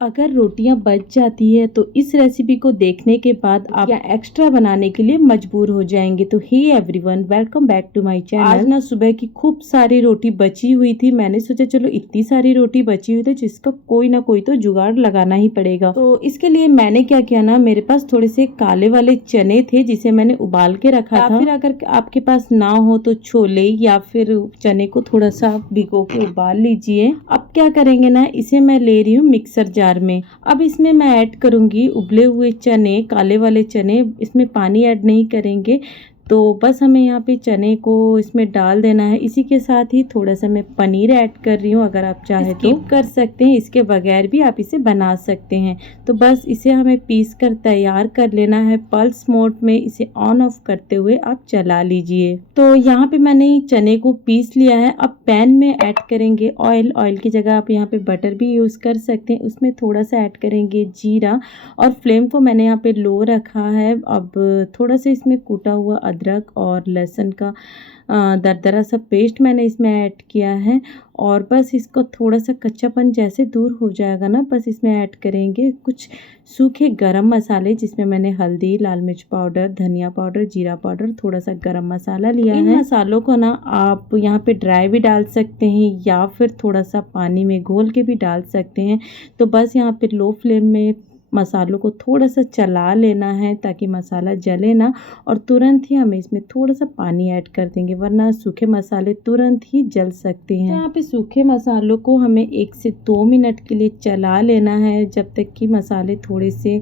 अगर रोटियां बच जाती है तो इस रेसिपी को देखने के बाद आप या एक्स्ट्रा बनाने के लिए मजबूर हो जाएंगे। तो hey everyone, welcome back to my channel. आज ना सुबह की खूब सारी रोटी बची हुई थी। मैंने सोचा चलो इतनी सारी रोटी बची हुई तो जिसका कोई ना कोई तो जुगाड़ लगाना ही पड़ेगा। तो इसके लिए मैंने क्या किया ना, मेरे पास थोड़े से काले वाले चने थे जिसे मैंने उबाल के रखा था। फिर अगर आपके पास ना हो तो छोले या फिर चने को थोड़ा सा भिगो के उबाल लीजिए। अब क्या करेंगे ना, इसे मैं ले रही हूँ मिक्सर जार में। अब इसमें मैं ऐड करूंगी उबले हुए चने, काले वाले चने। इसमें पानी ऐड नहीं करेंगे, तो बस हमें यहाँ पे चने को इसमें डाल देना है। इसी के साथ ही थोड़ा सा मैं पनीर ऐड कर रही हूँ। अगर आप चाहे तो कर सकते हैं, इसके बगैर भी आप इसे बना सकते हैं। तो बस इसे हमें पीस कर तैयार कर लेना है। पल्स मोड में इसे ऑन ऑफ करते हुए आप चला लीजिए। तो यहाँ पे मैंने चने को पीस लिया है। अब पैन में ऐड करेंगे ऑयल। ऑयल की जगह आप यहाँ पे बटर भी यूज कर सकते हैं। उसमें थोड़ा सा ऐड करेंगे जीरा और फ्लेम को मैंने यहाँ पे लो रखा है। अब थोड़ा सा इसमें कूटा हुआ अदरक और लहसुन का दरदरा सा पेस्ट मैंने इसमें ऐड किया है। और बस इसको थोड़ा सा कच्चापन जैसे दूर हो जाएगा ना, बस इसमें ऐड करेंगे कुछ सूखे गरम मसाले, जिसमें मैंने हल्दी, लाल मिर्च पाउडर, धनिया पाउडर, जीरा पाउडर, थोड़ा सा गरम मसाला लिया है। इन मसालों को ना आप यहाँ पे ड्राई भी डाल सकते हैं या फिर थोड़ा सा पानी में घोल के भी डाल सकते हैं। तो बस यहाँ पे लो फ्लेम में मसालों को थोड़ा सा चला लेना है ताकि मसाला जले ना, और तुरंत ही हमें इसमें थोड़ा सा पानी ऐड कर देंगे, वरना सूखे मसाले तुरंत ही जल सकते हैं। तो यहाँ पे सूखे मसालों को हमें 1 से 2 मिनट के लिए चला लेना है, जब तक कि मसाले थोड़े से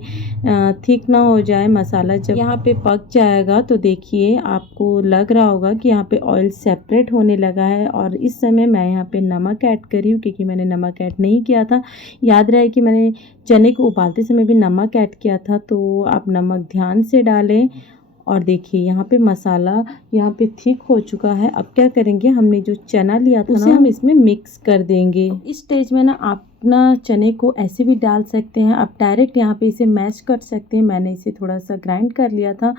थिक ना हो जाए। मसाला जब यहाँ पे पक जाएगा तो देखिए आपको लग रहा होगा कि यहाँ पे ऑयल सेपरेट होने लगा है। और इस समय मैं यहाँ पे नमक ऐड कर रही हूँ, क्योंकि मैंने नमक ऐड नहीं किया था। याद रहे कि मैंने चने को उबालते समय भी नमक ऐड किया था, तो आप नमक ध्यान से डालें। और देखिए यहाँ पे मसाला यहाँ पे थिक हो चुका है। अब क्या करेंगे, हमने जो चना लिया था उसे हम इसमें मिक्स कर देंगे। इस स्टेज में ना आप ना चने को ऐसे भी डाल सकते हैं, आप डायरेक्ट यहाँ पे इसे मैश कर सकते हैं। मैंने इसे थोड़ा सा ग्राइंड कर लिया था,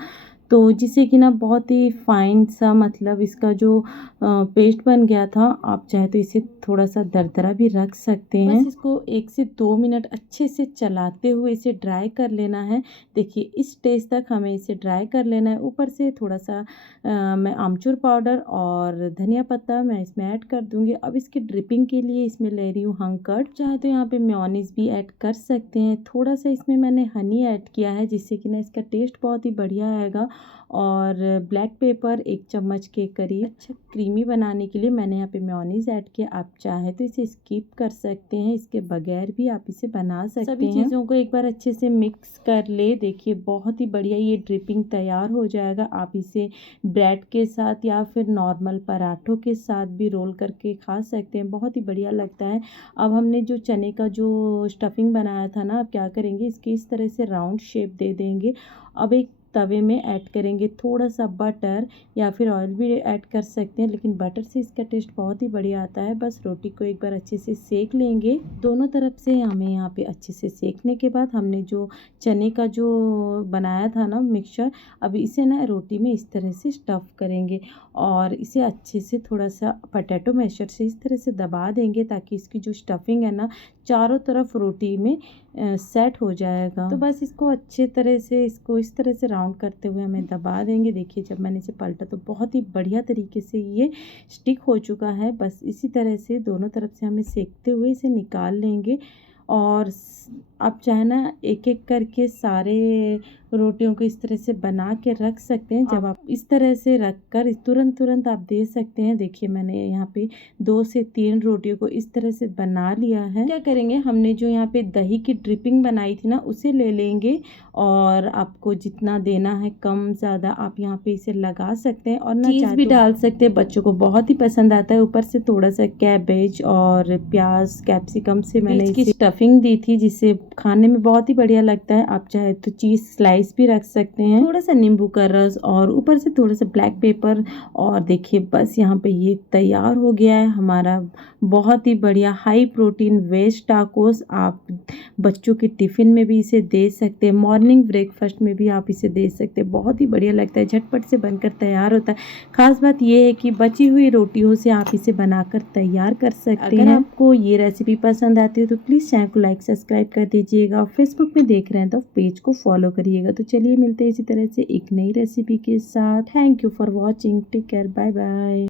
तो जिससे कि ना बहुत ही फाइन सा, मतलब इसका जो पेस्ट बन गया था। आप चाहे तो इसे थोड़ा सा दरदरा भी रख सकते हैं। बस इसको 1 से 2 मिनट अच्छे से चलाते हुए इसे ड्राई कर लेना है। देखिए इस स्टेज तक हमें इसे ड्राई कर लेना है। ऊपर से थोड़ा सा मैं आमचूर पाउडर और धनिया पत्ता मैं इसमें ऐड कर दूंगी। अब इसकी ड्रिपिंग के लिए इसमें ले रही हूँ हंकर्ड। चाहे तो यहाँ पे मेयोनीज भी ऐड कर सकते हैं। थोड़ा सा इसमें मैंने हनी ऐड किया है, जिससे कि ना इसका टेस्ट बहुत ही बढ़िया आएगा। और ब्लैक पेपर 1 चम्मच के करीब। अच्छा क्रीमी बनाने के लिए मैंने यहाँ पे मेयोनीज ऐड किया। आप चाहे तो इसे स्किप कर सकते हैं, इसके बगैर भी आप इसे बना सकते हैं। सभी चीज़ों को एक बार अच्छे से मिक्स कर ले। देखिए बहुत ही बढ़िया ये ड्रिपिंग तैयार हो जाएगा। आप इसे ब्रेड के साथ या फिर नॉर्मल पराठों के साथ भी रोल करके खा सकते हैं, बहुत ही बढ़िया लगता है। अब हमने जो चने का जो स्टफिंग बनाया था ना, अब क्या करेंगे, इसकी इस तरह से राउंड शेप दे देंगे। अब एक तवे में ऐड करेंगे थोड़ा सा बटर या फिर ऑयल भी ऐड कर सकते हैं, लेकिन बटर से इसका टेस्ट बहुत ही बढ़िया आता है। बस रोटी को एक बार अच्छे से सेक लेंगे दोनों तरफ से। हमें यहाँ पे अच्छे से सेकने के बाद हमने जो चने का जो बनाया था ना मिक्सचर, अब इसे ना रोटी में इस तरह से स्टफ़ करेंगे और इसे अच्छे से थोड़ा सा पोटैटो मैशर से इस तरह से दबा देंगे, ताकि इसकी जो स्टफिंग है ना चारों तरफ रोटी में सेट हो जाएगा। तो बस इसको अच्छे तरह से इसको इस तरह से राउंड करते हुए हमें दबा देंगे। देखिए जब मैंने इसे पलटा तो बहुत ही बढ़िया तरीके से ये स्टिक हो चुका है। बस इसी तरह से दोनों तरफ से हमें सेकते हुए इसे निकाल लेंगे। और आप चाहे ना एक एक करके सारे रोटियों को इस तरह से बना के रख सकते हैं। जब आप इस तरह से रख कर तुरंत आप दे सकते हैं। देखिए मैंने यहाँ पे 2 से 3 रोटियों को इस तरह से बना लिया है। क्या करेंगे, हमने जो यहाँ पे दही की ड्रिपिंग बनाई थी ना, उसे ले लेंगे और आपको जितना देना है कम ज़्यादा आप यहाँ पे इसे लगा सकते हैं। और ना चीज़ भी डाल सकते हैं, बच्चों को बहुत ही पसंद आता है। ऊपर से थोड़ा सा कैबेज और प्याज कैप्सिकम से मैंने इसकी स्टफिंग दी थी, जिससे खाने में बहुत ही बढ़िया लगता है। आप चाहे तो चीज़ स्लाइस राइस भी रख सकते हैं, थोड़ा सा नींबू का रस और ऊपर से थोड़ा सा ब्लैक पेपर। और देखिए बस यहाँ पे ये तैयार हो गया है हमारा बहुत ही बढ़िया हाई प्रोटीन वेज टाकोस। आप बच्चों के टिफ़िन में भी इसे दे सकते हैं, मॉर्निंग ब्रेकफास्ट में भी आप इसे दे सकते हैं। बहुत ही बढ़िया लगता है, झटपट से बनकर तैयार होता है। ख़ास बात ये है कि बची हुई रोटियों से आप इसे बनाकर तैयार कर सकते हैं। अगर आपको ये रेसिपी पसंद आती है तो प्लीज़ चैनल को लाइक सब्सक्राइब कर दीजिएगा। फेसबुक में देख रहे हैं तो पेज को फॉलो करिएगा। तो चलिए मिलते हैं इसी तरह से एक नई रेसिपी के साथ। Thank you for watching, take care, bye bye.